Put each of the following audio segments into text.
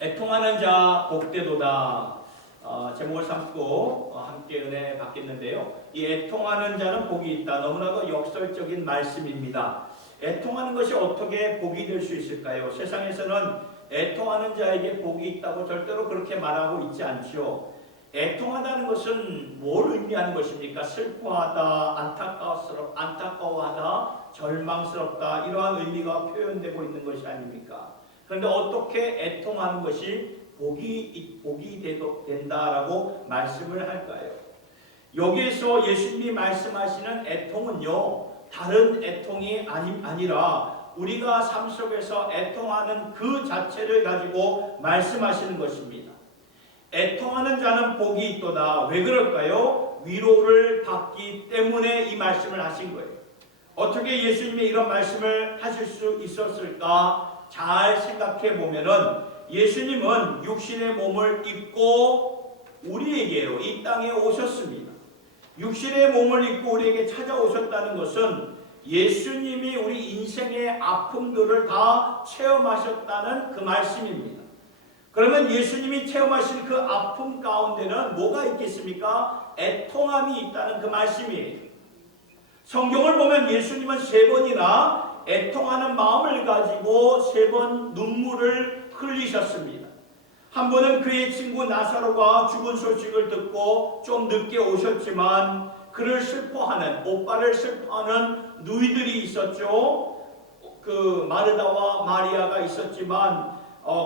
애통하는 자 복되도다. 제목을 삼고 함께 은혜 받겠는데요. 이 애통하는 자는 복이 있다. 너무나도 역설적인 말씀입니다. 애통하는 것이 어떻게 복이 될 수 있을까요? 세상에서는 애통하는 자에게 복이 있다고 절대로 그렇게 말하고 있지 않죠. 애통하다는 것은 뭘 의미하는 것입니까? 슬퍼하다, 안타까워하다, 절망스럽다, 이러한 의미가 표현되고 있는 것이 아닙니까? 그런데 어떻게 애통하는 것이 복이 된다라고 말씀을 할까요? 여기에서 예수님이 말씀하시는 애통은요, 다른 애통이 아니라 우리가 삶 속에서 애통하는 그 자체를 가지고 말씀하시는 것입니다. 애통하는 자는 복이 있도다. 왜 그럴까요? 위로를 받기 때문에 이 말씀을 하신 거예요. 어떻게 예수님이 이런 말씀을 하실 수 있었을까? 잘 생각해 보면은 예수님은 육신의 몸을 입고 우리에게요, 이 땅에 오셨습니다. 육신의 몸을 입고 우리에게 찾아오셨다는 것은 예수님이 우리 인생의 아픔들을 다 체험하셨다는 그 말씀입니다. 그러면 예수님이 체험하신 그 아픔 가운데는 뭐가 있겠습니까? 애통함이 있다는 그 말씀이에요. 성경을 보면 예수님은 3번이나 애통하는 마음을 가지고 3번 눈물을 흘리셨습니다. 한 번은 그의 친구 나사로가 죽은 소식을 듣고 좀 늦게 오셨지만 그를 슬퍼하는, 오빠를 슬퍼하는 누이들이 있었죠. 그 마르다와 마리아가 있었지만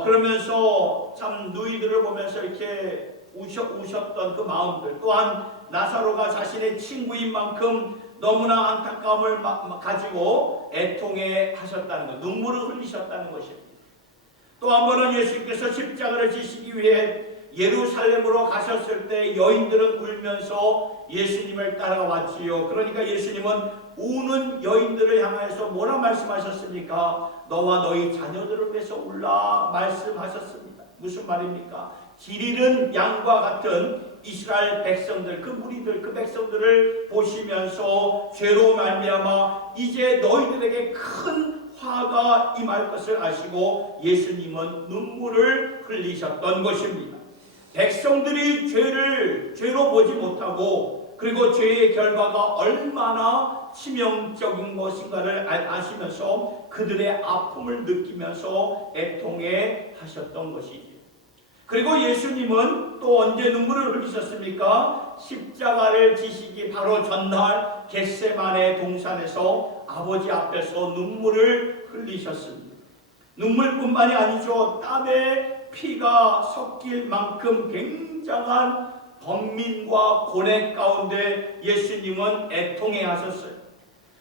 그러면서 참 누이들을 보면서 이렇게 우셨던 그 마음들, 또한 나사로가 자신의 친구인 만큼 너무나 안타까움을 가지고 애통해 하셨다는 것, 눈물을 흘리셨다는 것입니다. 또 한 번은 예수님께서 십자가를 지시기 위해 예루살렘으로 가셨을 때 여인들은 울면서 예수님을 따라왔지요. 그러니까 예수님은 우는 여인들을 향해서 뭐라 말씀하셨습니까? 너와 너희 자녀들을 위해서 울라 말씀하셨습니다. 무슨 말입니까? 길 잃은 양과 같은 이스라엘 백성들, 그 무리들, 그 백성들을 보시면서 죄로 말미암아 이제 너희들에게 큰 화가 임할 것을 아시고 예수님은 눈물을 흘리셨던 것입니다. 백성들이 죄로 보지 못하고 그리고 죄의 결과가 얼마나 치명적인 것인가를 아시면서 그들의 아픔을 느끼면서 애통해 하셨던 것이죠. 그리고 예수님은 또 언제 눈물을 흘리셨습니까? 십자가를 지시기 바로 전날 겟세마네 동산에서 아버지 앞에서 눈물을 흘리셨습니다. 눈물뿐만이 아니죠. 땀에 피가 섞일 만큼 굉장한 번민과 고뇌 가운데 예수님은 애통해 하셨어요.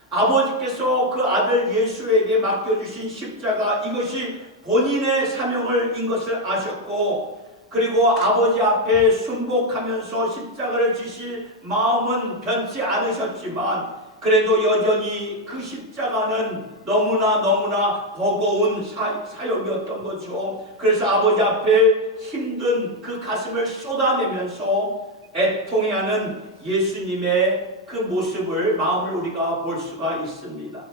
아버지께서 그 아들 예수에게 맡겨주신 십자가, 이것이 본인의 사명인 것을 아셨고, 그리고 아버지 앞에 순복하면서 십자가를 지실 마음은 변치 않으셨지만 그래도 여전히 그 십자가는 너무나 버거운 사역이었던 거죠. 그래서 아버지 앞에 힘든 그 가슴을 쏟아내면서 애통해하는 예수님의 그 모습을, 마음을 우리가 볼 수가 있습니다.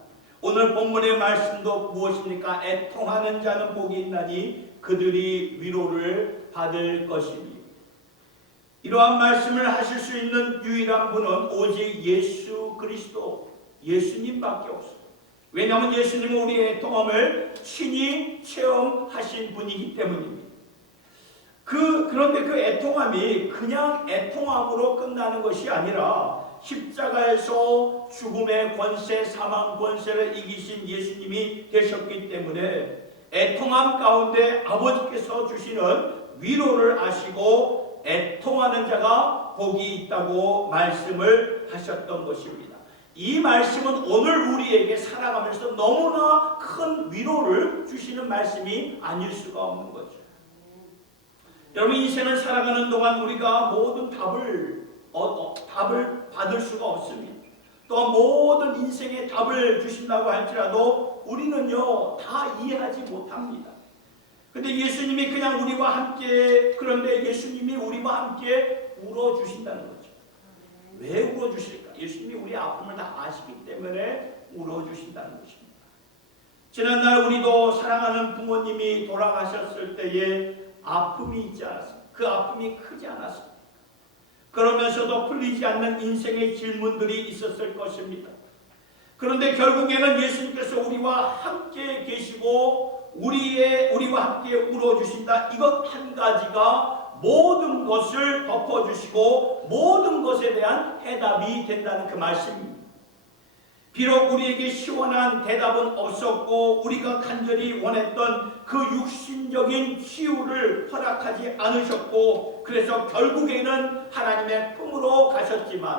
오늘 본문의 말씀도 무엇입니까? 애통하는 자는 복이 있나니 그들이 위로를 받을 것입니다. 이러한 말씀을 하실 수 있는 유일한 분은 오직 예수 그리스도, 예수님밖에 없어요. 왜냐하면 예수님은 우리의 애통함을 친히 체험하신 분이기 때문입니다. 그런데 그 애통함이 그냥 애통함으로 끝나는 것이 아니라 십자가에서 죽음의 권세, 사망 권세를 이기신 예수님이 되셨기 때문에 애통함 가운데 아버지께서 주시는 위로를 아시고 애통하는 자가 복이 있다고 말씀을 하셨던 것입니다. 이 말씀은 오늘 우리에게 살아가면서 너무나 큰 위로를 주시는 말씀이 아닐 수가 없는 거죠. 여러분, 인생을 살아가는 동안 우리가 모든 답을 받을 수가 없습니다. 또 모든 인생의 답을 주신다고 할지라도 우리는요 다 이해하지 못합니다. 근데 예수님이 그냥 우리와 함께, 그런데 예수님이 우리와 함께 울어주신다는 거죠. 왜 울어주실까? 예수님이 우리 아픔을 다 아시기 때문에 울어주신다는 것입니다. 지난날 우리도 사랑하는 부모님이 돌아가셨을 때에 아픔이 있지 않았습니까? 그 아픔이 크지 않았습니까? 그러면서도 풀리지 않는 인생의 질문들이 있었을 것입니다. 그런데 결국에는 예수님께서 우리와 함께 계시고 우리와 함께 울어주신다. 이것 한 가지가 모든 것을 덮어주시고 모든 것에 대한 해답이 된다는 그 말씀입니다. 비록 우리에게 시원한 대답은 없었고 우리가 간절히 원했던 그 육신적인 치유를 허락하지 않으셨고 그래서 결국에는 하나님의 품으로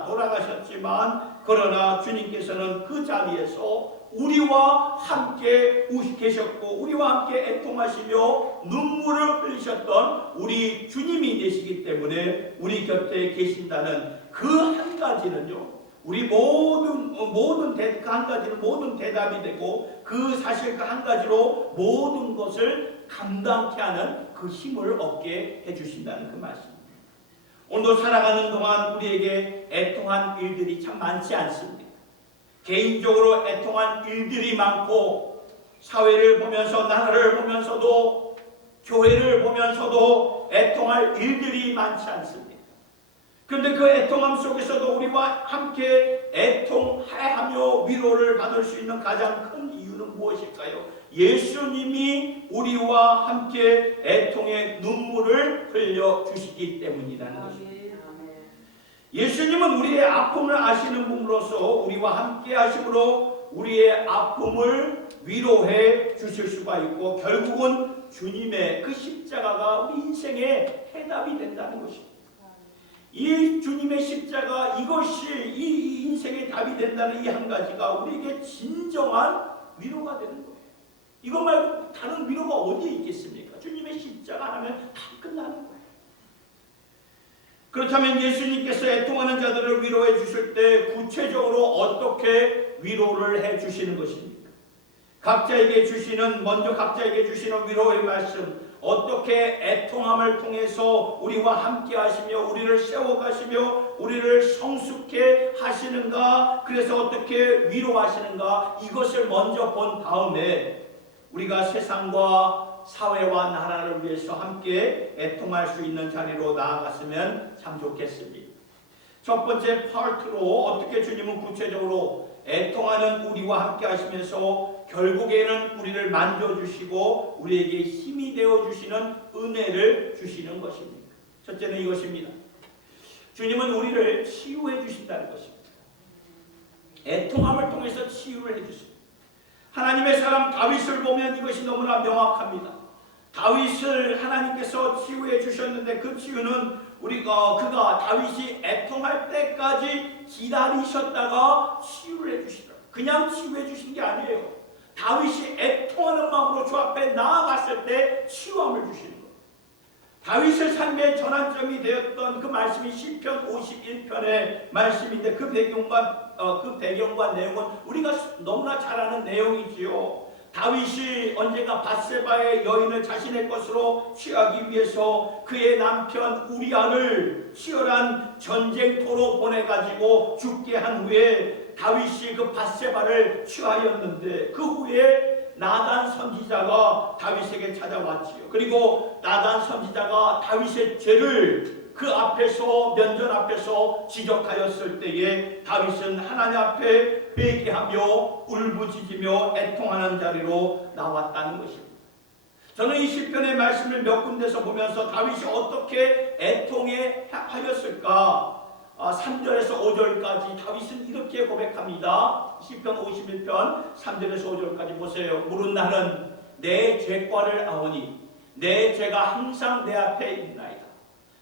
돌아가셨지만 그러나 주님께서는 그 자리에서 우리와 함께 계셨고 우리와 함께 애통하시며 눈물을 흘리셨던 우리 주님이 되시기 때문에 우리 곁에 계신다는 그 한 가지는요, 우리 모든 대답이 되고 그 사실 그 한 가지로 모든 것을 감당케 하는 그 힘을 얻게 해주신다는 그 말씀입니다. 오늘도 살아가는 동안 우리에게 애통한 일들이 참 많지 않습니다. 개인적으로 애통한 일들이 많고 사회를 보면서 나라를 보면서도 교회를 보면서도 애통할 일들이 많지 않습니다. 그런데 그 애통함 속에서도 우리와 함께 애통하며 위로를 받을 수 있는 가장 큰 이유는 무엇일까요? 예수님이 우리와 함께 애통의 눈물을 흘려주시기 때문이라는 것입니다. 예수님은 우리의 아픔을 아시는 분으로서 우리와 함께 하심으로 우리의 아픔을 위로해 주실 수가 있고 결국은 주님의 그 십자가가 우리 인생의 해답이 된다는 것입니다. 이 주님의 십자가 이것이 이 인생의 답이 된다는 이 한 가지가 우리에게 진정한 위로가 되는 거예요. 이것 말고 다른 위로가 어디에 있겠습니까? 주님의 십자가 하면 다 끝나는 거예요. 그렇다면 예수님께서 애통하는 자들을 위로해 주실 때 구체적으로 어떻게 위로를 해 주시는 것입니까? 먼저 각자에게 주시는 위로의 말씀, 어떻게 애통함을 통해서 우리와 함께 하시며 우리를 세워가시며 우리를 성숙해 하시는가, 그래서 어떻게 위로하시는가, 이것을 먼저 본 다음에 우리가 세상과 사회와 나라를 위해서 함께 애통할 수 있는 자리로 나아갔으면 참 좋겠습니다. 첫 번째 파트로 어떻게 주님은 구체적으로 애통하는 우리와 함께 하시면서 결국에는 우리를 만져주시고 우리에게 힘이 되어주시는 은혜를 주시는 것입니다. 첫째는 이것입니다. 주님은 우리를 치유해 주신다는 것입니다. 애통함을 통해서 치유를 해주십니다. 하나님의 사람 다윗을 보면 이것이 너무나 명확합니다. 다윗을 하나님께서 치유해 주셨는데 그 치유는 그가 다윗이 애통할 때까지 기다리셨다가 치유를 해주시더라고요. 그냥 치유해 주신 게 아니에요. 다윗이 애통하는 마음으로 주 앞에 나아갔을 때 치유함을 주시는 거예요. 다윗의 삶의 전환점이 되었던 그 말씀이 시편 51편의 말씀인데 그 배경과 내용은 우리가 너무나 잘 아는 내용이지요. 다윗이 언젠가 밧세바의 여인을 자신의 것으로 취하기 위해서 그의 남편 우리아를 치열한 전쟁터로 보내가지고 죽게 한 후에 다윗이 그 밧세바를 취하였는데 그 후에 나단 선지자가 다윗에게 찾아왔지요. 그리고 나단 선지자가 다윗의 죄를 그 앞에서 면전 앞에서 지적하였을 때에 다윗은 하나님 앞에 회개하며 울부짖으며 애통하는 자리로 나왔다는 것입니다. 저는 이 시편의 말씀을 몇 군데서 보면서 다윗이 어떻게 애통해 하였을까? 3절에서 5절까지 다윗은 이렇게 고백합니다. 시편 51편 3절에서 5절까지 보세요. 물은 나는 내 죄과를 아오니 내 죄가 항상 내 앞에 있나이다.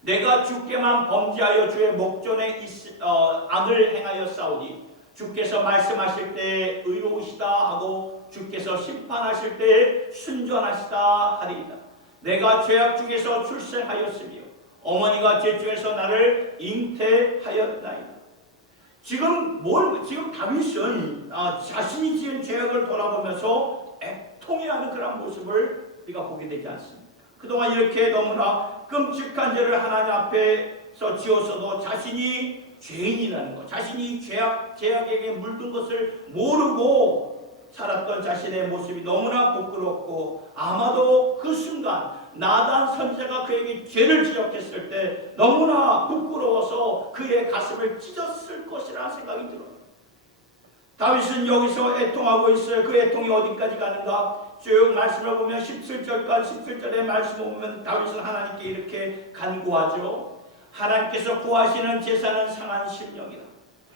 내가 주께만 범죄하여 주의 목전에 악을 행하였사오니 주께서 말씀하실 때 의로우시다 하고 주께서 심판하실 때 순전하시다 하리이다. 내가 죄악 중에서 출생하였으며 어머니가 죄 중에서 나를 잉태하였나이다. 지금 다윗은 자신이 지은 죄악을 돌아보면서 애통해하는 그런 모습을 우리가 보게 되지 않습니까? 그동안 이렇게 너무나 끔찍한 죄를 하나님 앞에서 지었어도 자신이 죄인이라는 것, 자신이 죄악에게 물든 것을 모르고 살았던 자신의 모습이 너무나 부끄럽고 아마도 그 순간 나단 선지자가 그에게 죄를 지적했을 때 너무나 부끄러워서 그의 가슴을 찢었을 것이라는 생각이 들어요. 다윗은 여기서 애통하고 있어요. 그 애통이 어디까지 가는가? 쭉 말씀을 보면 17절의 말씀을 보면 다윗은 하나님께 이렇게 간구하죠. 하나님께서 구하시는 제사는 상한 심령이라.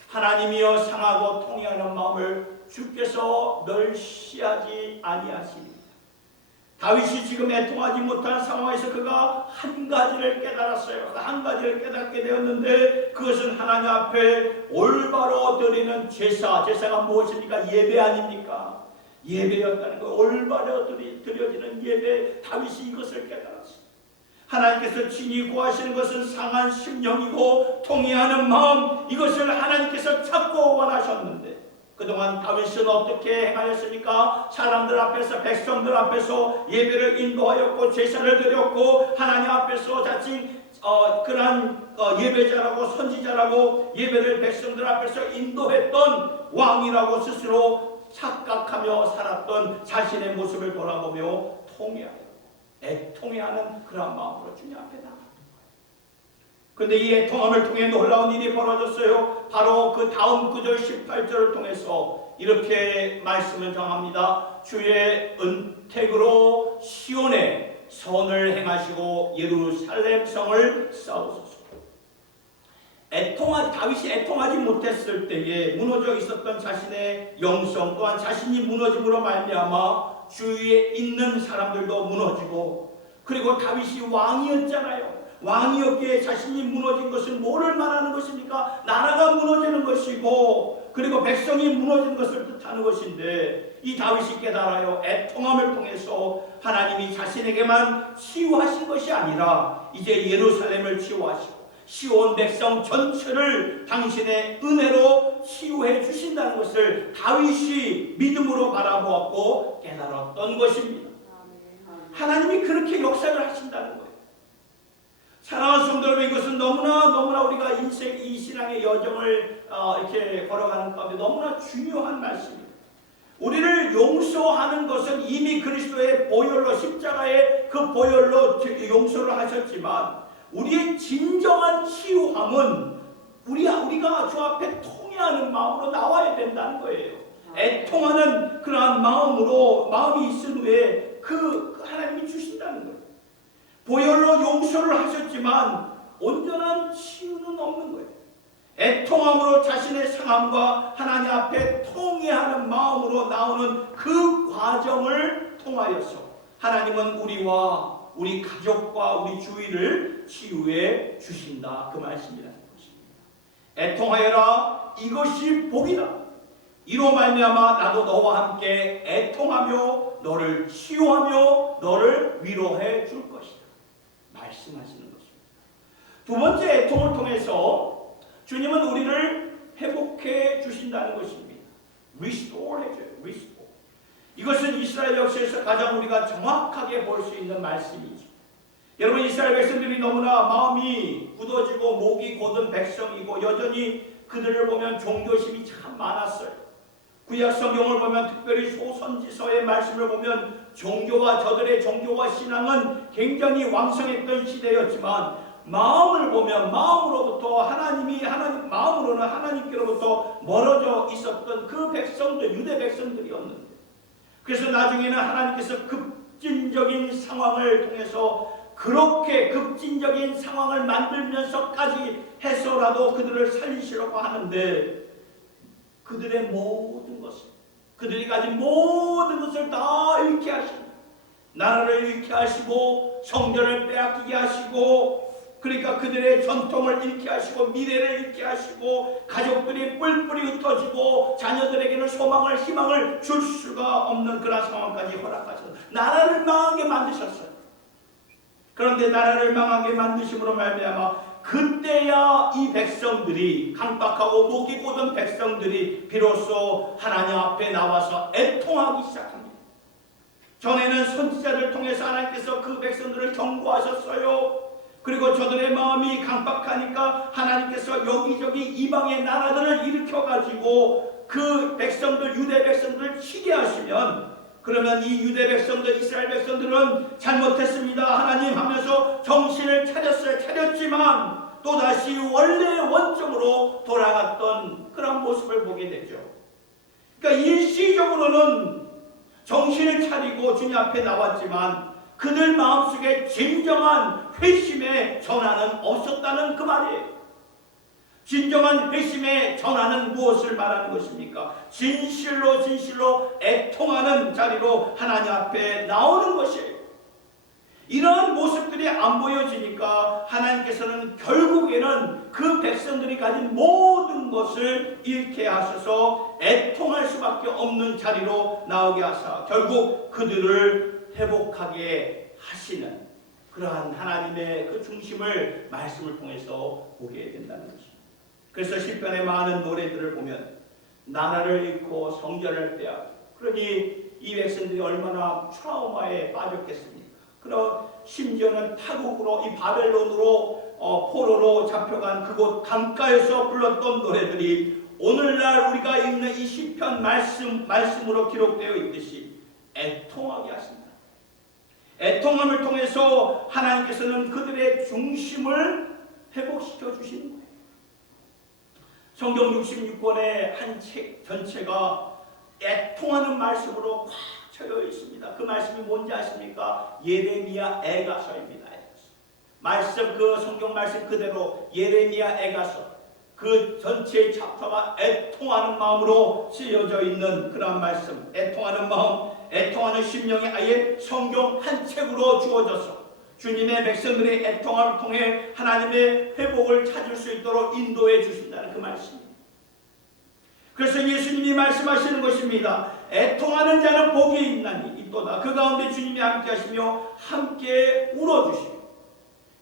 하나님이여 상하고 통회하는 마음을 주께서 멸시하지 아니하시리이다. 다윗이 지금 애통하지 못한 상황에서 그가 한 가지를 깨달았어요. 한 가지를 깨닫게 되었는데 그것은 하나님 앞에 올바로 드리는 제사가 무엇입니까? 예배 아닙니까? 예배였다는 거. 올바로 드려지는 예배. 다윗이 이것을 깨달았어요. 하나님께서 친히 구하시는 것은 상한 심령이고 통회하는 마음, 이것을 하나님께서 찾고 원하셨는데 그동안 다윗은 어떻게 행하였습니까? 사람들 앞에서, 백성들 앞에서 예배를 인도하였고 제사를 드렸고 하나님 앞에서 자칭 그러한 예배자라고 선지자라고 예배를 백성들 앞에서 인도했던 왕이라고 스스로 착각하며 살았던 자신의 모습을 돌아보며 애통해하는 그런 마음으로 주님 앞에 나갔던 거예요. 그런데 이 애통함을 통해 놀라운 일이 벌어졌어요. 바로 그 다음 구절 18절을 통해서 이렇게 말씀을 정합니다. 주의 은택으로 시온에 선을 행하시고 예루살렘 성을 쌓으소서. 다윗이 애통하지 못했을 때에 무너져 있었던 자신의 영성 또한 자신이 무너짐으로 말미암아 주위에 있는 사람들도 무너지고, 그리고 다윗이 왕이었잖아요. 왕이었기에 자신이 무너진 것은 뭐를 말하는 것입니까? 나라가 무너지는 것이고 그리고 백성이 무너지는 것을 뜻하는 것인데, 이 다윗이 깨달아요. 애통함을 통해서 하나님이 자신에게만 치유하신 것이 아니라 이제 예루살렘을 치유하시고 시온 백성 전체를 당신의 은혜로 치유해 주신다는 것을 다윗이 믿음으로 바라보았고 깨달았던 것입니다. 하나님이 그렇게 역사를 하신다는 거예요. 사랑하는 성도 여러분, 이것은 너무나 우리가 이 신앙의 여정을 이렇게 걸어가는 가운데 너무나 중요한 말씀입니다. 우리를 용서하는 것은 이미 그리스도의 보혈로, 십자가의 그 보혈로 용서를 하셨지만 우리의 진정한 치유함은 우리가 주 앞에 통회하는 마음으로 나와야 된다는 거예요. 애통하는 그러한 마음이 있은 후에 그 하나님이 주신다는 거예요. 보혈로 용서를 하셨지만 온전한 치유는 없는 거예요. 애통함으로 자신의 상함과 하나님 앞에 통회하는 마음으로 나오는 그 과정을 통하여서 하나님은 우리와 우리 가족과 우리 주위를 치유해 주신다, 그 말씀이라는 것입니다. 애통하여라, 이것이 복이다. 이로 말미암아 나도 너와 함께 애통하며 너를 치유하며 너를 위로해 줄 것이다, 말씀하시는 것입니다. 두 번째, 애통을 통해서 주님은 우리를 회복해 주신다는 것입니다. Restore 해줘요. Restore. 이것은 이스라엘 역사에서 가장 우리가 정확하게 볼 수 있는 말씀이죠. 여러분, 이스라엘 백성들이 너무나 마음이 굳어지고 목이 곧은 백성이고 여전히 그들을 보면 종교심이 참 많았어요. 구약 성경을 보면 특별히 소선지서의 말씀을 보면 저들의 종교와 신앙은 굉장히 왕성했던 시대였지만 마음을 보면 마음으로는 하나님께로부터 멀어져 있었던 그 백성들, 유대 백성들이었는데, 그래서 나중에는 하나님께서 급진적인 상황을 통해서 그렇게 급진적인 상황을 만들면서까지 해서라도 그들을 살리시려고 하는데 그들의 모든 것을, 그들이 가진 모든 것을 다 잃게 하십니다. 나라를 잃게 하시고 성전을 빼앗기게 하시고, 그러니까 그들의 전통을 잃게 하시고 미래를 잃게 하시고 가족들이 뿔뿔이 흩어지고 자녀들에게는 소망을, 희망을 줄 수가 없는 그런 상황까지 허락하셔서 나라를 망하게 만드셨어요. 그런데 나라를 망하게 만드심으로 말미암아 그때야 이 백성들이, 강박하고 목이 곧은 백성들이 비로소 하나님 앞에 나와서 애통하기 시작합니다. 전에는 선지자를 통해서 하나님께서 그 백성들을 경고하셨어요. 그리고 저들의 마음이 강박하니까 하나님께서 여기저기 이방의 나라들을 일으켜가지고 그 백성들, 유대 백성들을 치게 하시면, 그러면 이 유대 백성들, 이스라엘 백성들은 잘못했습니다 하나님 하면서 정신을 차렸지만 또다시 원래의 원점으로 돌아갔던 그런 모습을 보게 되죠. 그러니까 일시적으로는 정신을 차리고 주님 앞에 나왔지만 그들 마음속에 진정한 회심의 전환은 없었다는 그 말이에요. 진정한 회심의 전환은 무엇을 말하는 것입니까? 진실로 애통하는 자리로 하나님 앞에 나오는 것이에요. 이러한 모습들이 안 보여지니까 하나님께서는 결국에는 그 백성들이 가진 모든 것을 잃게 하셔서 애통할 수밖에 없는 자리로 나오게 하사 결국 그들을 회복하게 하시는 그러한 하나님의 그 중심을 말씀을 통해서 보게 된다는 것입니다. 그래서 시편의 많은 노래들을 보면 나라를 잃고 성전을 빼앗고, 그러니 이 백성들이 얼마나 트라우마에 빠졌겠습니까? 그럼 심지어는 타국으로 이 바벨론으로 포로로 잡혀간 그곳 강가에서 불렀던 노래들이 오늘날 우리가 읽는 이 시편 말씀으로 기록되어 있듯이 애통하게 하십니다. 애통함을 통해서 하나님께서는 그들의 중심을 회복시켜 주시는 거예요. 성경 66권의 한 책 전체가 애통하는 말씀으로 꽉 차여 있습니다. 그 말씀이 뭔지 아십니까? 예레미야 애가서입니다. 말씀, 그 성경 말씀 그대로 예레미야 애가서, 그 전체의 챕터가 애통하는 마음으로 쓰여져 있는 그런 말씀, 애통하는 마음, 애통하는 심령이 아예 성경 한 책으로 주어져서 주님의 백성들의 애통함을 통해 하나님의 회복을 찾을 수 있도록 인도해 주신다는 그 말씀입니다. 그래서 예수님이 말씀하시는 것입니다. 애통하는 자는 복이 있도다. 그 가운데 주님이 함께 하시며 함께 울어주시고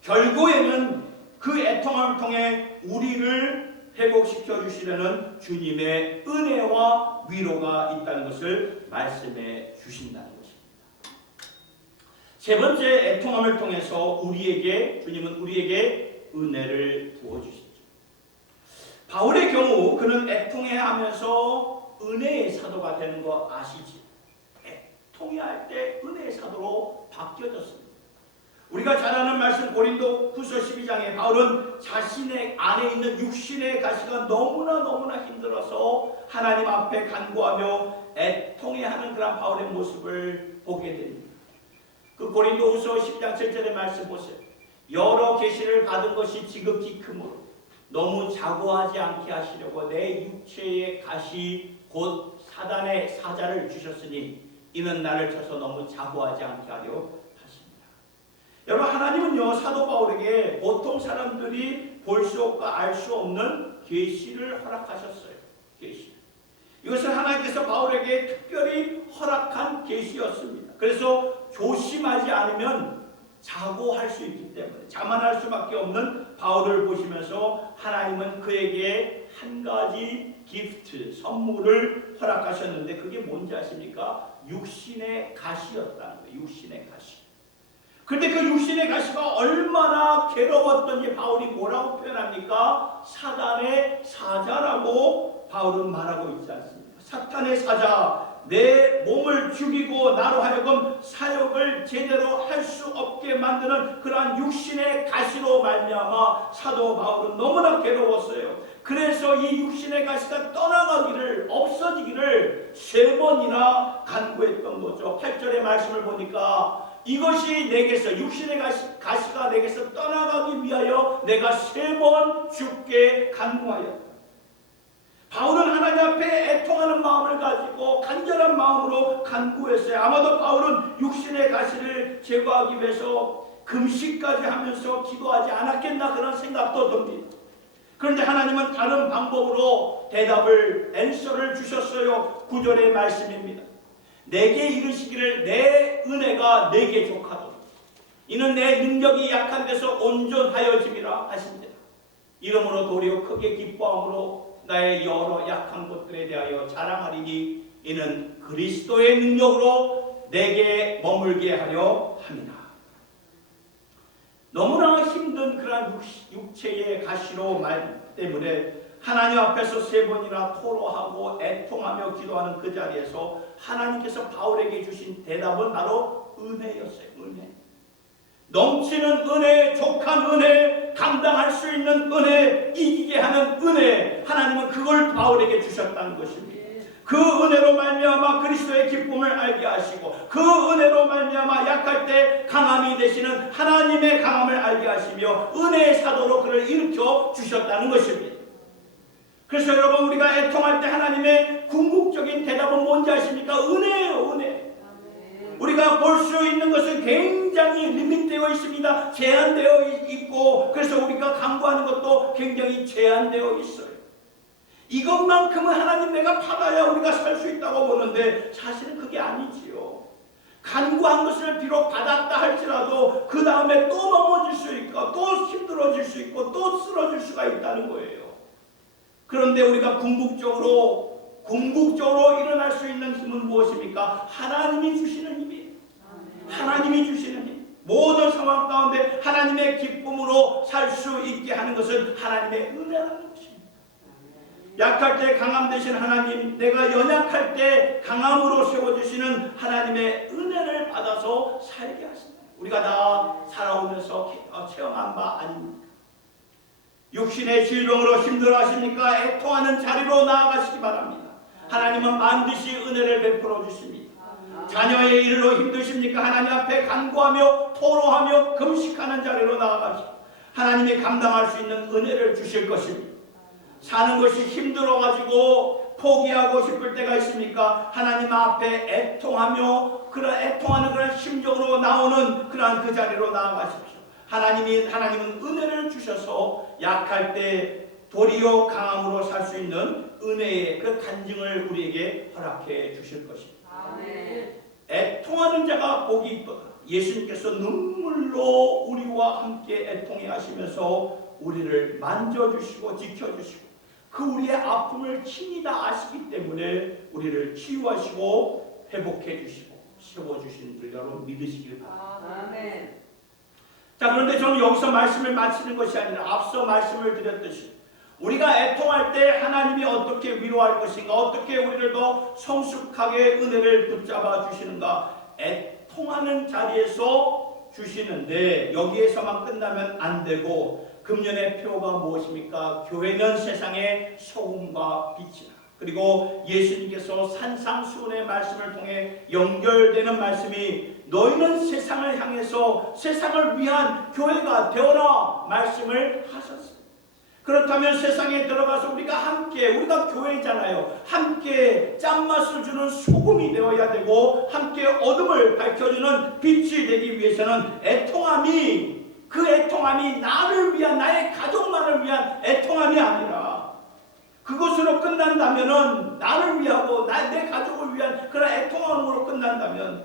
결국에는 그 애통함을 통해 우리를 회복시켜 주시려는 주님의 은혜와 위로가 있다는 것을 말씀해 주신다는 것입니다. 세 번째, 애통함을 통해서 주님은 우리에게 은혜를 부어주시죠. 바울의 경우 그는 애통해야 하면서 은혜의 사도가 되는 거 아시지? 애통해야 할 때 은혜의 사도로 바뀌어졌습니다. 우리가 잘 아는 말씀 고린도후서 12장에 바울은 자신의 안에 있는 육신의 가시가 너무나 힘들어서 하나님 앞에 간구하며 애통해야 하는 그런 바울의 모습을 보게 됩니다. 그 고린도후서 10장 7절의 말씀 보세요. 여러 계시를 받은 것이 지극히 크므로 너무 자고하지 않게 하시려고 내 육체의 가시 곧 사단의 사자를 주셨으니 이는 나를 쳐서 너무 자고하지 않게 하려 하십니다. 여러분, 하나님은요 사도 바울에게 보통 사람들이 볼 수 없고 알 수 없는 계시를 허락하셨어요. 계시. 이것은 하나님께서 바울에게 특별히 허락한 계시였습니다. 그래서 조심하지 않으면 자고할 수 있기 때문에 자만할 수밖에 없는 바울을 보시면서 하나님은 그에게 한 가지 기프트, 선물을 허락하셨는데 그게 뭔지 아십니까? 육신의 가시였다는 거예요. 육신의 가시. 그런데 그 육신의 가시가 얼마나 괴로웠던지 바울이 뭐라고 표현합니까? 사단의 사자라고 바울은 말하고 있지 않습니까? 사탄의 사자, 내 몸을 죽이고 나로 하여금 사역을 제대로 할 수 없게 만드는 그러한 육신의 가시로 말미암아 사도 바울은 너무나 괴로웠어요. 그래서 이 육신의 가시가 떠나가기를, 없어지기를 3번이나 간구했던 거죠. 8절의 말씀을 보니까 이것이 내게서, 육신의 가시가 내게서 떠나가기 위하여 내가 3번 주께 간구하였다. 바울은 하나님 앞에 애통하는 마음을 가지고 간절한 마음으로 간구했어요. 아마도 바울은 육신의 가시를 제거하기 위해서 금식까지 하면서 기도하지 않았겠나 그런 생각도 듭니다. 그런데 하나님은 다른 방법으로 대답을, 앤서를 주셨어요. 9절의 말씀입니다. 내게 이르시기를 내 은혜가 내게 족하도다. 이는 내 능력이 약한 데서 온전하여짐이라 하신다. 이러므로 도리어 크게 기뻐함으로 나의 여러 약한 것들에 대하여 자랑하리니 이는 그리스도의 능력으로 내게 머물게 하려 함이라. 너무나 힘든 그런 육체의 가시로 말 때문에 하나님 앞에서 3번이나 토로하고 애통하며 기도하는 그 자리에서 하나님께서 바울에게 주신 대답은 바로 은혜였어요. 은혜. 넘치는 은혜, 족한 은혜, 감당할 수 있는 은혜, 이기게 하는 은혜, 하나님은 그걸 바울에게 주셨다는 것입니다. 그 은혜로 말미암아 그리스도의 기쁨을 알게 하시고, 그 은혜로 말미암아 약할 때 강함이 되시는 하나님의 강함을 알게 하시며 은혜의 사도로 그를 일으켜 주셨다는 것입니다. 그래서 여러분, 우리가 애통할 때 하나님의 궁극적인 대답은 뭔지 아십니까? 은혜예요. 은혜. 우리가 볼 수 있는 것은 굉장히 리밋되어 있습니다. 제한되어 있고, 그래서 우리가 간구하는 것도 굉장히 제한되어 있어요. 이것만큼은 하나님 내가 받아야 우리가 살 수 있다고 보는데 사실은 그게 아니지요. 간구한 것을 비록 받았다 할지라도 그 다음에 또 넘어질 수 있고, 또 힘들어질 수 있고, 또 쓰러질 수가 있다는 거예요. 그런데 우리가 궁극적으로 일어날 수 있는 힘은 무엇입니까? 하나님이 주시는 힘이에요. 하나님이 주시는 힘. 모든 상황 가운데 하나님의 기쁨으로 살 수 있게 하는 것은 하나님의 은혜라는 것입니다. 약할 때 강함 되신 하나님, 내가 연약할 때 강함으로 세워주시는 하나님의 은혜를 받아서 살게 하신다. 우리가 다 살아오면서 체험한 바 아닙니까? 육신의 질병으로 힘들어하십니까? 애통하는 자리로 나아가시기 바랍니다. 하나님은 반드시 은혜를 베풀어 주십니다. 자녀의 일로 힘드십니까? 하나님 앞에 간구하며 토로하며 금식하는 자리로 나아가시고 하나님이 감당할 수 있는 은혜를 주실 것입니다. 사는 것이 힘들어가지고 포기하고 싶을 때가 있습니까? 하나님 앞에 애통하며 애통하는 그런 심정으로 나오는 그러한 그 자리로 나아가십시오. 하나님은 은혜를 주셔서 약할 때 도리어 강함으로 살 수 있는 은혜의 그 간증을 우리에게 허락해 주실 것입니다. 아멘. 애통하는 자가 복이 있도다. 예수님께서 눈물로 우리와 함께 애통해 하시면서 우리를 만져주시고 지켜주시고 그 우리의 아픔을 친히 다 아시기 때문에 우리를 치유하시고 회복해 주시고 세워주시는 줄 여러분 믿으시길 바랍니다. 아멘. 자, 그런데 저는 여기서 말씀을 마치는 것이 아니라 앞서 말씀을 드렸듯이 우리가 애통할 때 하나님이 어떻게 위로할 것인가, 어떻게 우리를 더 성숙하게 은혜를 붙잡아 주시는가, 애통하는 자리에서 주시는데 여기에서만 끝나면 안 되고 금년의 표가 무엇입니까? 교회는 세상의 소금과 빛이다. 그리고 예수님께서 산상수훈의 말씀을 통해 연결되는 말씀이 너희는 세상을 향해서 세상을 위한 교회가 되어라 말씀을 하셨습니다. 그렇다면 세상에 들어가서 우리가 교회잖아요. 함께 짠맛을 주는 소금이 되어야 되고 함께 어둠을 밝혀주는 빛이 되기 위해서는 그 애통함이 나를 위한, 나의 가족만을 위한 애통함이 아니라 그것으로 끝난다면은 나를 위하고 내 가족을 위한 그런 애통함으로 끝난다면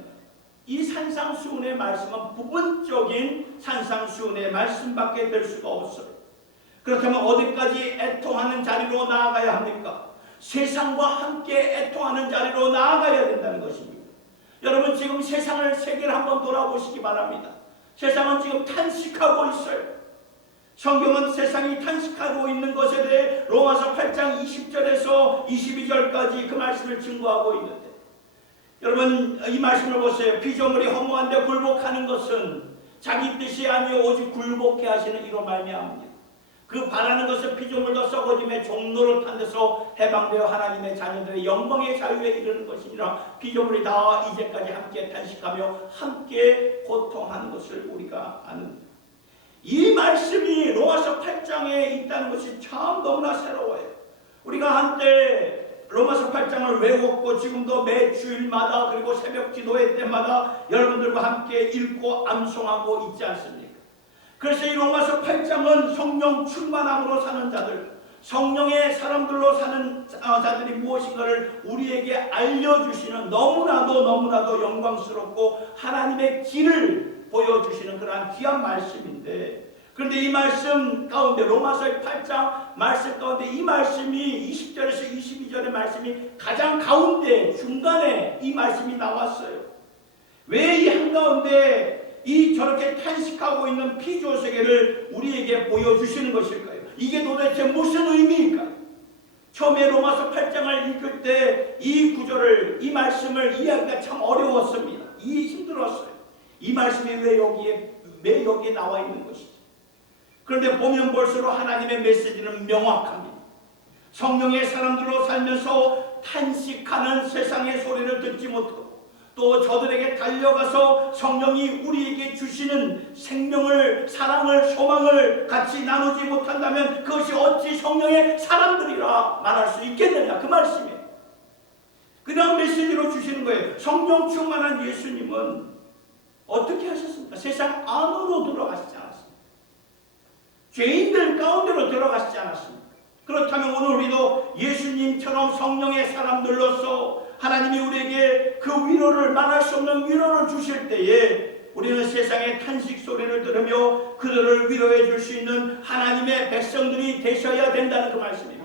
이 산상수훈의 말씀은 부분적인 산상수훈의 말씀밖에 될 수가 없어요. 그렇다면 어디까지 애통하는 자리로 나아가야 합니까? 세상과 함께 애통하는 자리로 나아가야 된다는 것입니다. 여러분 지금 세계를 한번 돌아보시기 바랍니다. 세상은 지금 탄식하고 있어요. 성경은 세상이 탄식하고 있는 것에 대해 로마서 8장 20절에서 22절까지 그 말씀을 증거하고 있는데 여러분 이 말씀을 보세요. 피조물이 허무한데 굴복하는 것은 자기 뜻이 아니요 오직 굴복해 하시는 이로 말미암습니다. 그 바라는 것은 피조물도 썩어짐의 종로를 탄 데서 해방되어 하나님의 자녀들의 영광의 자유에 이르는 것이니라. 피조물이 다 이제까지 함께 탄식하며 함께 고통하는 것을 우리가 아는 이 말씀이 로마서 8장에 있다는 것이 참 너무나 새로워요. 우리가 한때 로마서 8장을 외웠고 지금도 매 주일마다 그리고 새벽 기도회 때마다 여러분들과 함께 읽고 암송하고 있지 않습니까? 그래서 이 로마서 8장은 성령 충만함으로 사는 자들, 성령의 사람들로 사는 자들이 무엇인가를 우리에게 알려주시는 너무나도 영광스럽고 하나님의 길을 보여주시는 그러한 귀한 말씀인데 그런데 이 말씀 가운데 로마서 8장 말씀 가운데 이 말씀이 20절에서 22절의 말씀이 가장 가운데 중간에 이 말씀이 나왔어요. 왜 이 한가운데 저렇게 탄식하고 있는 피조 세계를 우리에게 보여주시는 것일까요? 이게 도대체 무슨 의미일까요? 처음에 로마서 8장을 읽을 때 이 구절을, 이 말씀을 이해하기가 참 어려웠습니다. 힘들었어요. 이 말씀이 왜 여기에 나와 있는 것이지? 그런데 보면 볼수록 하나님의 메시지는 명확합니다. 성령의 사람들로 살면서 탄식하는 세상의 소리를 듣지 못하고 또 저들에게 달려가서 성령이 우리에게 주시는 생명을, 사랑을, 소망을 같이 나누지 못한다면 그것이 어찌 성령의 사람들이라 말할 수 있겠느냐, 그 말씀이에요. 그냥 메시지로 주시는 거예요. 성령 충만한 예수님은 어떻게 하셨습니까? 세상 안으로 들어가시지 않았습니까? 죄인들 가운데로 들어가시지 않았습니까? 그렇다면 오늘 우리도 예수님처럼 성령의 사람들로서 하나님이 우리에게 그 위로를, 말할 수 없는 위로를 주실 때에 우리는 세상의 탄식 소리를 들으며 그들을 위로해 줄 수 있는 하나님의 백성들이 되셔야 된다는 그 말씀입니다.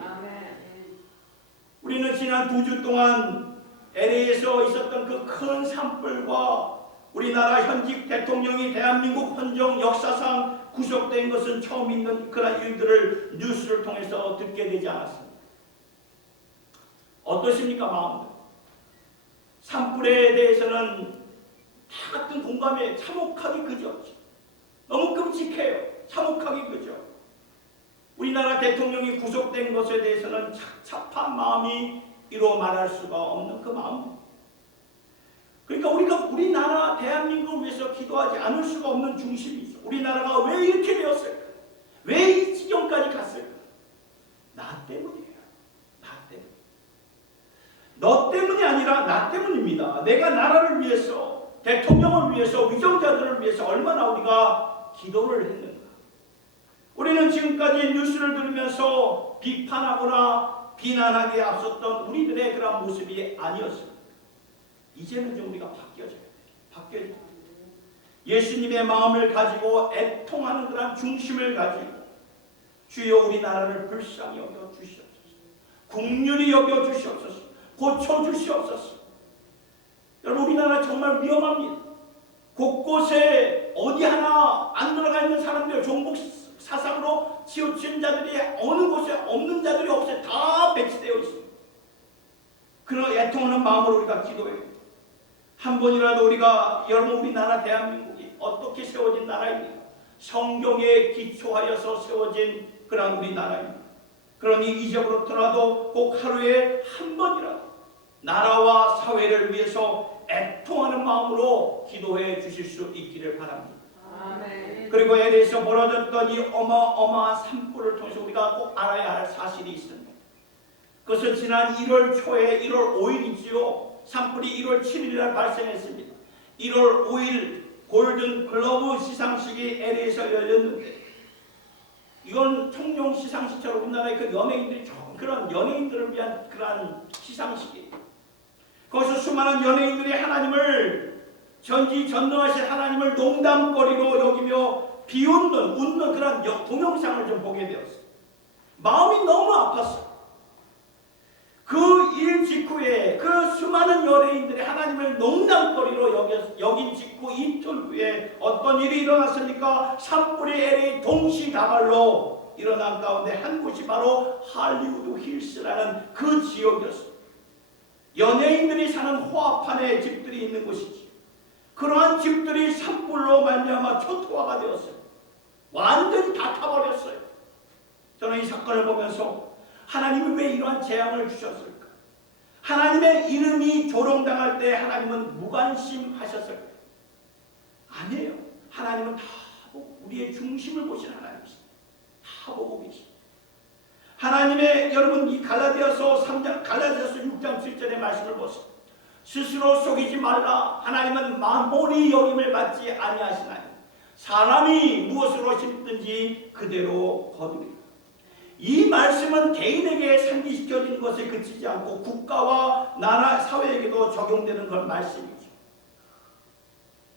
우리는 지난 2주 동안 LA에서 있었던 그 큰 산불과 우리나라 현직 대통령이 대한민국 헌정 역사상 구속된 것은 처음 있는 그런 일들을 뉴스를 통해서 듣게 되지 않았습니다. 어떠십니까, 마음도? 산불에 대해서는 다 같은 공감에 참혹하기 그지없죠. 너무 끔찍해요. 참혹하기 그죠. 우리나라 대통령이 구속된 것에 대해서는 착잡한 마음이 이루 말할 수가 없는 그 마음. 그러니까 우리나라 대한민국을 위해서 기도하지 않을 수가 없는 중심이 있어. 우리나라가 왜 이렇게 되었을까? 왜 이 지경까지 갔을까? 나 때문이에요. 나 때문. 너 때문이 아니라 나 때문입니다. 내가 나라를 위해서, 대통령을 위해서, 위정자들을 위해서 얼마나 우리가 기도를 했는가. 우리는 지금까지 뉴스를 들으면서 비판하거나 비난하기에 앞섰던 우리들의 그런 모습이 아니었습니다. 이제는 좀 우리가 바뀌어져야 돼요. 바뀌어야 돼요. 예수님의 마음을 가지고 애통하는 그런 중심을 가지고 주여 우리나라를 불쌍히 여겨 주시옵소서. 긍휼히 여겨 주시옵소서. 고쳐 주시옵소서. 여러분, 우리나라 정말 위험합니다. 곳곳에 어디 하나 안 들어가 있는 사람들, 종북 사상으로 치우친 자들이 어느 곳에 없는 자들이 없어요. 다 배치되어 있습니다. 그런 애통하는 마음으로 우리가 기도해요. 한 번이라도 우리가, 여러분, 우리나라 대한민국이 어떻게 세워진 나라입니까? 성경에 기초하여서 세워진 그런 우리나라입니다. 그러니 이제부터라도 꼭 하루에 한 번이라도 나라와 사회를 위해서 애통하는 마음으로 기도해 주실 수 있기를 바랍니다. 아멘. 그리고 LA에서 벌어졌던 이 어마어마한 산불을 통해서 우리가 꼭 알아야 할 사실이 있습니다. 그것은 지난 1월 초에 1월 5일이지요. 산불이 1월 7일날 발생했습니다. 1월 5일 골든 글러브 시상식이 LA에서 열렸는데, 이건 청룡 시상식처럼 우리나라의 그 연예인들이 그런 연예인들을 위한 그런 시상식이에요. 거기서 수많은 연예인들이 하나님을, 전지전능하신 하나님을 농담거리로 여기며 웃는 그런 동영상을 좀 보게 되었어요. 마음이 너무 아팠어요. 그 일 직후에 그 수많은 연예인들이 하나님을 농담거리로 여긴 직후 이틀 후에 어떤 일이 일어났습니까? 산불이 LA 동시다발로 일어난 가운데 한 곳이 바로 할리우드 힐스라는 그 지역이었습니다. 연예인들이 사는 호합판에 집들이 있는 곳이지. 그러한 집들이 산불로 말미암아 초토화가 되었어요. 완전히 다 타버렸어요. 저는 이 사건을 보면서 하나님이 왜 이러한 재앙을 주셨을까? 하나님의 이름이 조롱당할 때 하나님은 무관심하셨을까? 아니에요. 하나님은 다 보고, 우리의 중심을 보신 하나님이십니다. 다 보고 계십니다. 하나님의, 여러분, 이 갈라디아서 6장 7절의 말씀을 보세요. 스스로 속이지 말라. 하나님은 만물이 여김을 받지 아니하시나니 사람이 무엇으로 심든지 그대로 거두리라. 이 말씀은 개인에게 상기시켜진 것에 그치지 않고 국가와 나라, 사회에게도 적용되는 걸 말씀이죠.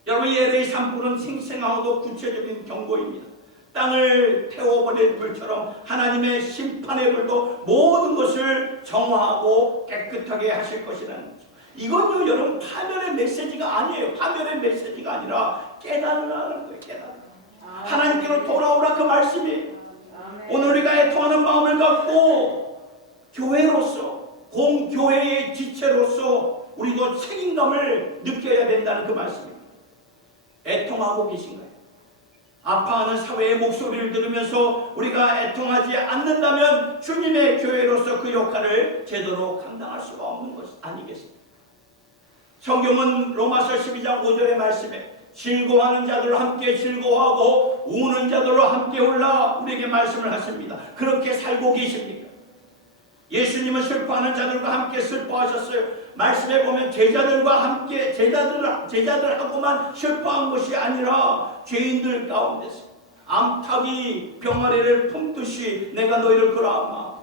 여러분, 이 LA 산불은 생생하고도 구체적인 경고입니다. 땅을 태워버릴 불처럼 하나님의 심판의 불도 모든 것을 정화하고 깨끗하게 하실 것이라는 거죠. 이건요, 여러분, 파멸의 메시지가 아니에요. 파멸의 메시지가 아니라 깨달으라는 거예요. 깨달으라. 하나님께로 돌아오라, 그 말씀이에요. 오늘 우리가 애통하는 마음을 갖고 교회로서, 공교회의 지체로서 우리도 책임감을 느껴야 된다는 그 말씀입니다. 애통하고 계신가요? 아파하는 사회의 목소리를 들으면서 우리가 애통하지 않는다면 주님의 교회로서 그 역할을 제대로 감당할 수가 없는 것 아니겠습니까? 성경은 로마서 12장 5절의 말씀에 즐거워하는 자들로 함께 즐거워하고 우는 자들로 함께 울라 우리에게 말씀을 하십니다. 그렇게 살고 계십니까? 예수님은 슬퍼하는 자들과 함께 슬퍼하셨어요. 말씀에 보면 제자들과 함께 제자들하고만 슬퍼한 것이 아니라 죄인들 가운데서 암탉이 병아리를 품듯이 내가 너희를 그러하마.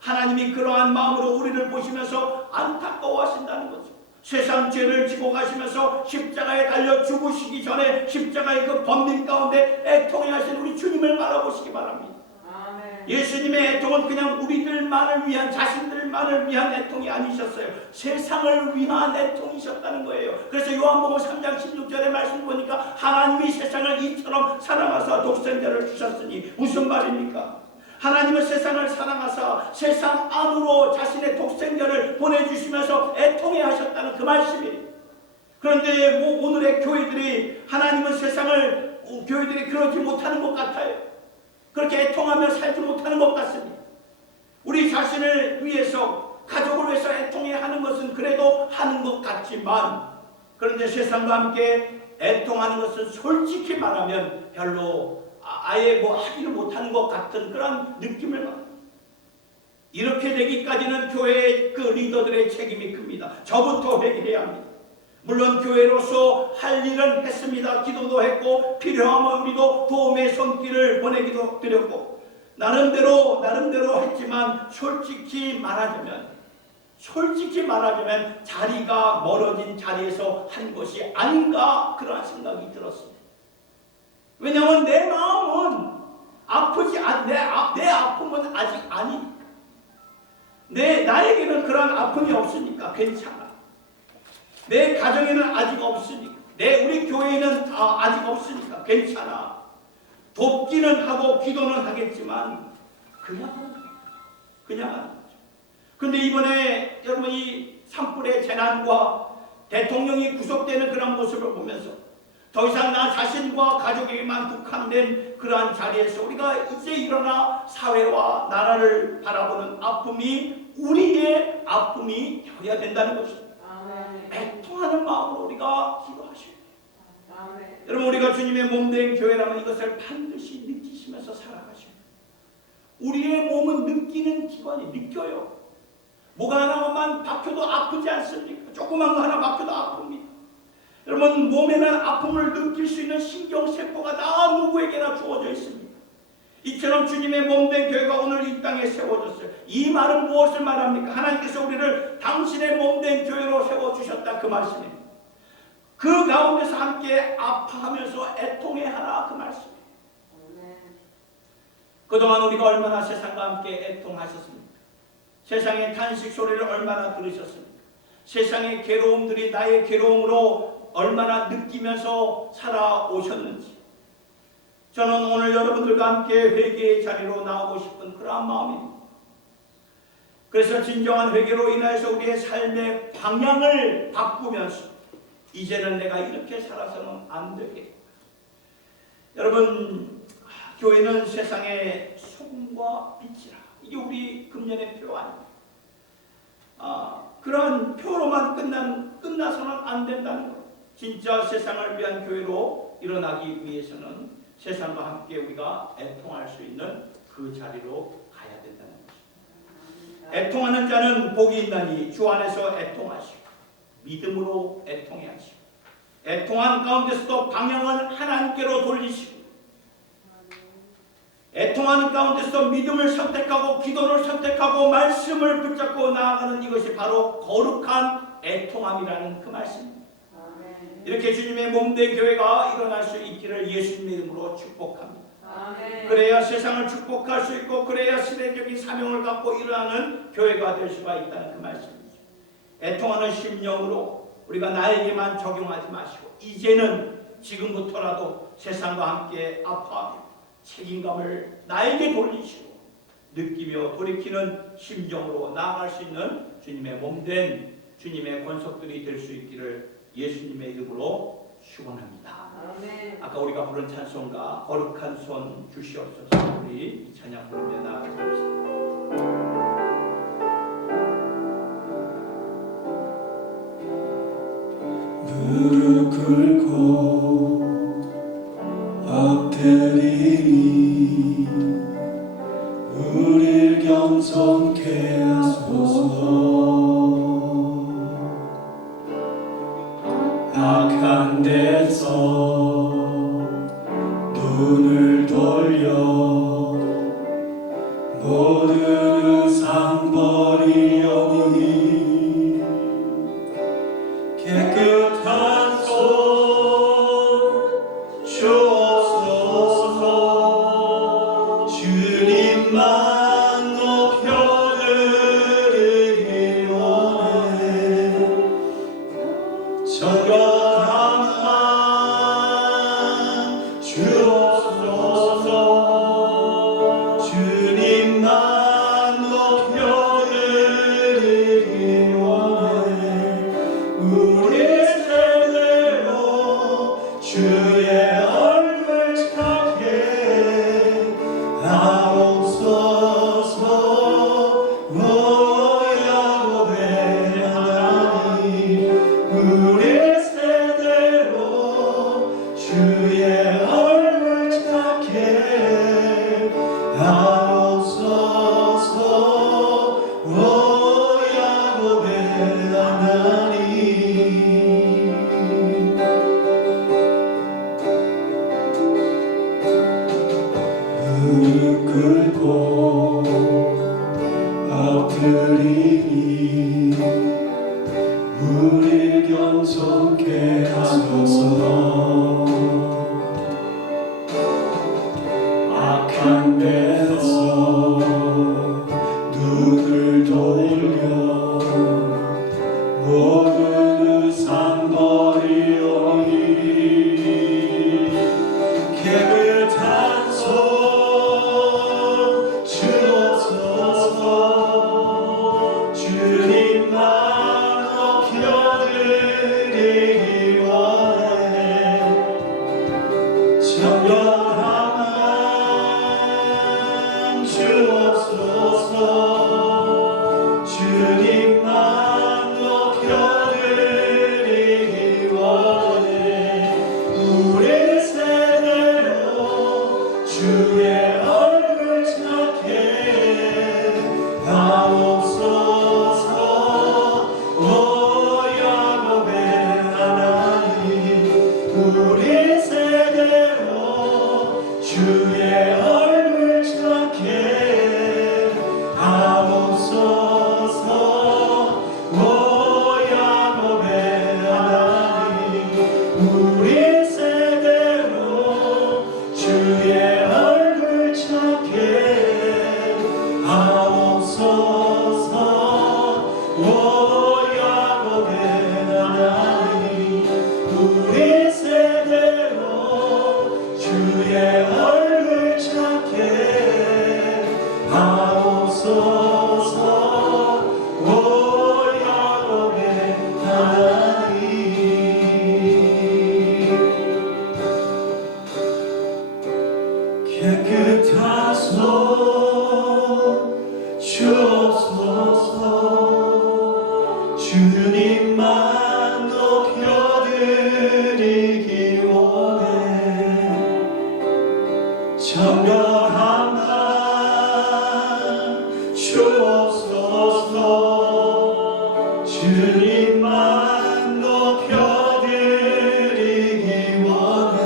하나님이 그러한 마음으로 우리를 보시면서 안타까워하신다는 거죠. 세상 죄를 지고 가시면서 십자가에 달려 죽으시기 전에 십자가의 그 번민 가운데 애통해 하신 우리 주님을 바라보시기 바랍니다. 아멘. 예수님의 애통은 그냥 우리들만을 위한, 자신들만을 위한 애통이 아니셨어요. 세상을 위한 애통이셨다는 거예요. 그래서 요한복음 3장 16절의 말씀 보니까 하나님이 세상을 이처럼 사랑하사 독생자를 주셨으니 무슨 말입니까? 하나님은 세상을 사랑하사 세상 안으로 자신의 독생자를 보내주시면서 애통해 하셨다는 그 말씀이에요. 그런데 오늘의 교회들이 하나님은 세상을 교회들이 그러지 못하는 것 같아요. 그렇게 애통하며 살지 못하는 것 같습니다. 우리 자신을 위해서, 가족을 위해서 애통해야 하는 것은 그래도 하는 것 같지만, 그런데 세상과 함께 애통하는 것은 솔직히 말하면 별로 아예 하지를 못하는 것 같은 그런 느낌을 받아요. 이렇게 되기까지는 교회의 그 리더들의 책임이 큽니다. 저부터 회개해야 합니다. 물론 교회로서 할 일은 했습니다. 기도도 했고 필요하면 우리도 도움의 손길을 보내기도 드렸고 나름대로 했지만 솔직히 말하자면 자리가 멀어진 자리에서 한 것이 아닌가 그런 생각이 들었습니다. 왜냐하면 내 마음은 아프지 내 아픔은 아직 아니니까. 나에게는 그런 아픔이 없으니까 괜찮아. 내 가정에는 아직 없으니까. 우리 교회에는 아직 없으니까 괜찮아. 돕기는 하고 기도는 하겠지만 그냥 하는 거죠. 근데 이번에 여러분 이 산불의 재난과 대통령이 구속되는 그런 모습을 보면서 더 이상 나 자신과 가족에게만 국한된 그러한 자리에서 우리가 이제 일어나 사회와 나라를 바라보는 아픔이 우리의 아픔이 되어야 된다는 것입니다. 애통하는 마음으로 우리가 기도하셔야 돼요. 여러분 우리가 주님의 몸된 교회라면 이것을 반드시 느끼시면서 살아가셔야 돼요. 우리의 몸은 느끼는 기관이 느껴요. 뭐가 하나만 박혀도 아프지 않습니까? 조그만 거 하나 박혀도 아픕니다. 여러분 몸에는 아픔을 느낄 수 있는 신경세포가 다 누구에게나 주어져 있습니다. 이처럼 주님의 몸된 교회가 오늘 이 땅에 세워졌어요. 이 말은 무엇을 말합니까? 하나님께서 우리를 당신의 몸된 교회로 세워주셨다 그 말씀입니다. 그 가운데서 함께 아파하면서 애통해야 하라 그 말씀입니다. 그동안 우리가 얼마나 세상과 함께 애통하셨습니까? 세상의 탄식 소리를 얼마나 들으셨습니까? 세상의 괴로움들이 나의 괴로움으로 얼마나 느끼면서 살아오셨는지 저는 오늘 여러분들과 함께 회개의 자리로 나오고 싶은 그러한 마음입니다. 그래서 진정한 회개로 인하여서 우리의 삶의 방향을 바꾸면서 이제는 내가 이렇게 살아서는 안 되겠다. 여러분 교회는 세상의 소금과 빛이라. 이게 우리 금년의 표 아닙니까? 그런 표로만 끝나서는 안 된다는 것. 진짜 세상을 위한 교회로 일어나기 위해서는 세상과 함께 우리가 애통할 수 있는 그 자리로 가야 된다는 것입니다. 애통하는 자는 복이 있나니 주 안에서 애통하시고 믿음으로 애통해 하시고 애통한 가운데서도 방향은 하나님께로 돌리시고 애통하는 가운데서 믿음을 선택하고 기도를 선택하고 말씀을 붙잡고 나아가는 이것이 바로 거룩한 애통함이라는 그 말씀입니다. 이렇게 주님의 몸된 교회가 일어날 수 있기를 예수님의 이름으로 축복합니다. 아멘. 그래야 세상을 축복할 수 있고 그래야 시대적인 사명을 갖고 일어나는 교회가 될 수가 있다는 그 말씀이죠. 애통하는 심령으로 우리가 나에게만 적용하지 마시고 이제는 지금부터라도 세상과 함께 아파하며 책임감을 나에게 돌리시고 느끼며 돌이키는 심정으로 나아갈 수 있는 주님의 몸된 주님의 권속들이 될 수 있기를 예수님의 이름으로 축원합니다. 아까 우리가 부른 찬송가 거룩한 손 주시옵소서, 우리 이 찬양 부르며 나아가겠습니다. 무릎 꿇고 엎드리니 우릴 겸손케 하소서. 악한 데서 눈을 돌려 모든 의상 버리려니 깨끗한 손 주옵소서. 주님만 높여드리기 원해. 정결한 맘 주옵소서. 주님만 높여드리기 원해. 우리 세대로 주의 얼굴 찾게 하옵소서. 오 야곱의 하나님, 우리 세대로 주의 얼굴 찾게 하옵소서. 오 야곱의 하나님. 무릎 꿇고 엎드리니 우릴 겸손케 하소서. 악한 데서 눈을 돌려 모든 의상 버리오니 깨끗한 손 주옵소서. 주님만 높여드리기 원해. 정결한 맘 주옵소서. 주님만 높여드리기 원해. 우리 세대로 주의 얼굴 찾게 하옵소서. 오 야곱의 하나님, 우리 세대로 주의 얼굴 찾게 하옵소서. 오 야곱의 하나님, 우리 세대로 주의 얼굴 찾게 하옵소서. 오 야곱의 하나님, 우리 세대로 주의 얼굴 찾게 하옵소서. 오 야곱의 하나님. 깨끗한 손 주옵소서. 주님만 높여드리기 원해. 정결한 맘 주옵소서. 주님만 높여드리기 원해.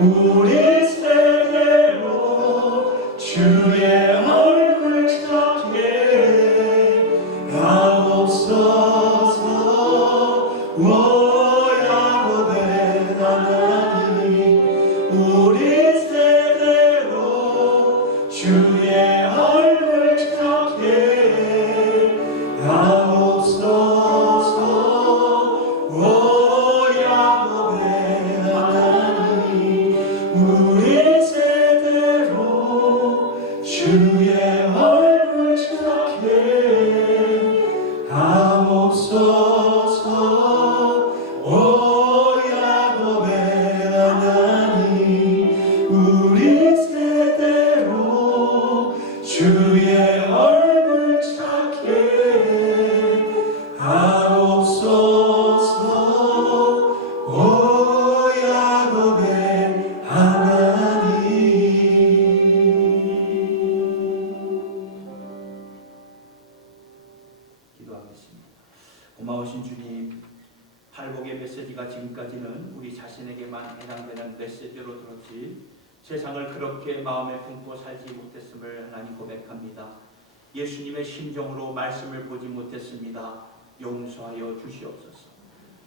우리 세대로 주의 얼굴 찾게 하옵소서. 오 야곱의 하나님, 우리 세대로 주의 얼굴 찾게 하옵소서. 오 야곱의 하나님, 우리 세대로 주의 메시지로 들었지 세상을 그렇게 마음에 품고 살지 못했음을 하나님 고백합니다. 예수님의 심정으로 말씀을 보지 못했습니다. 용서하여 주시옵소서.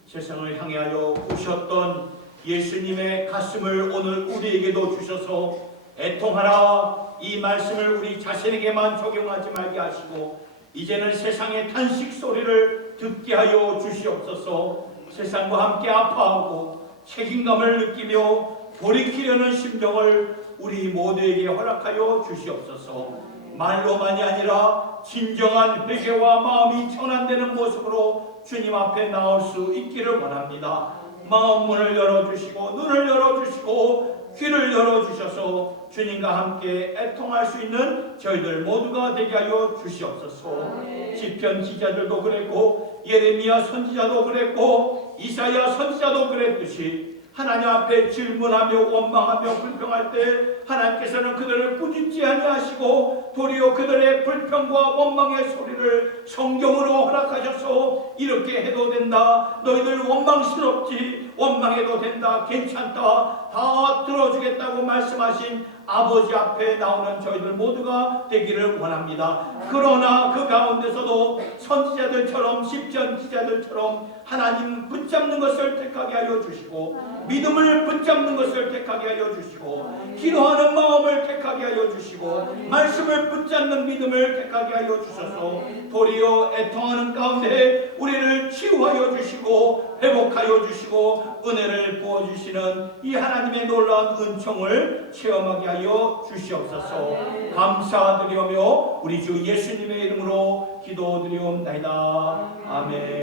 세상을 향하여 오셨던 예수님의 가슴을 오늘 우리에게도 주셔서 애통하라, 이 말씀을 우리 자신에게만 적용하지 말게 하시고 이제는 세상의 탄식 소리를 듣게 하여 주시옵소서. 세상과 함께 아파하고 책임감을 느끼며 돌이키려는 심정을 우리 모두에게 허락하여 주시옵소서. 말로만이 아니라 진정한 회개와 마음이 전환되는 모습으로 주님 앞에 나올 수 있기를 원합니다. 마음 문을 열어주시고 눈을 열어주시고 귀를 열어주셔서 주님과 함께 애통할 수 있는 저희들 모두가 되게 하여 주시옵소서. 시편 기자들도 그랬고 예레미야 선지자도 그랬고 이사야 선지자도 그랬듯이 하나님 앞에 질문하며 원망하며 불평할 때 하나님께서는 그들을 꾸짖지 아니하시고 도리어 그들의 불평과 원망의 소리를 성경으로 허락하셔서 이렇게 해도 된다, 너희들 원망스럽지, 원망해도 된다, 괜찮다, 다 들어주겠다고 말씀하신 아버지 앞에 나오는 저희들 모두가 되기를 원합니다. 그러나 그 가운데서도 선지자들처럼 시편 기자들처럼 하나님 붙잡는 것을 택하게 하여 주시고 믿음을 붙잡는 것을 택하게 하여 주시고 기도하는 마음을 택하게 하여 주시고 말씀을 붙잡는 믿음을 택하게 하여 주셔서 도리어 애통하는 가운데 우리를 치유하여 주시고 회복하여 주시고 은혜를 부어주시는 이 하나님의 놀라운 은총을 체험하게 하여 주시옵소서. 감사드리오며 우리 주 예수님의 이름으로 기도드리옵나이다. 아멘.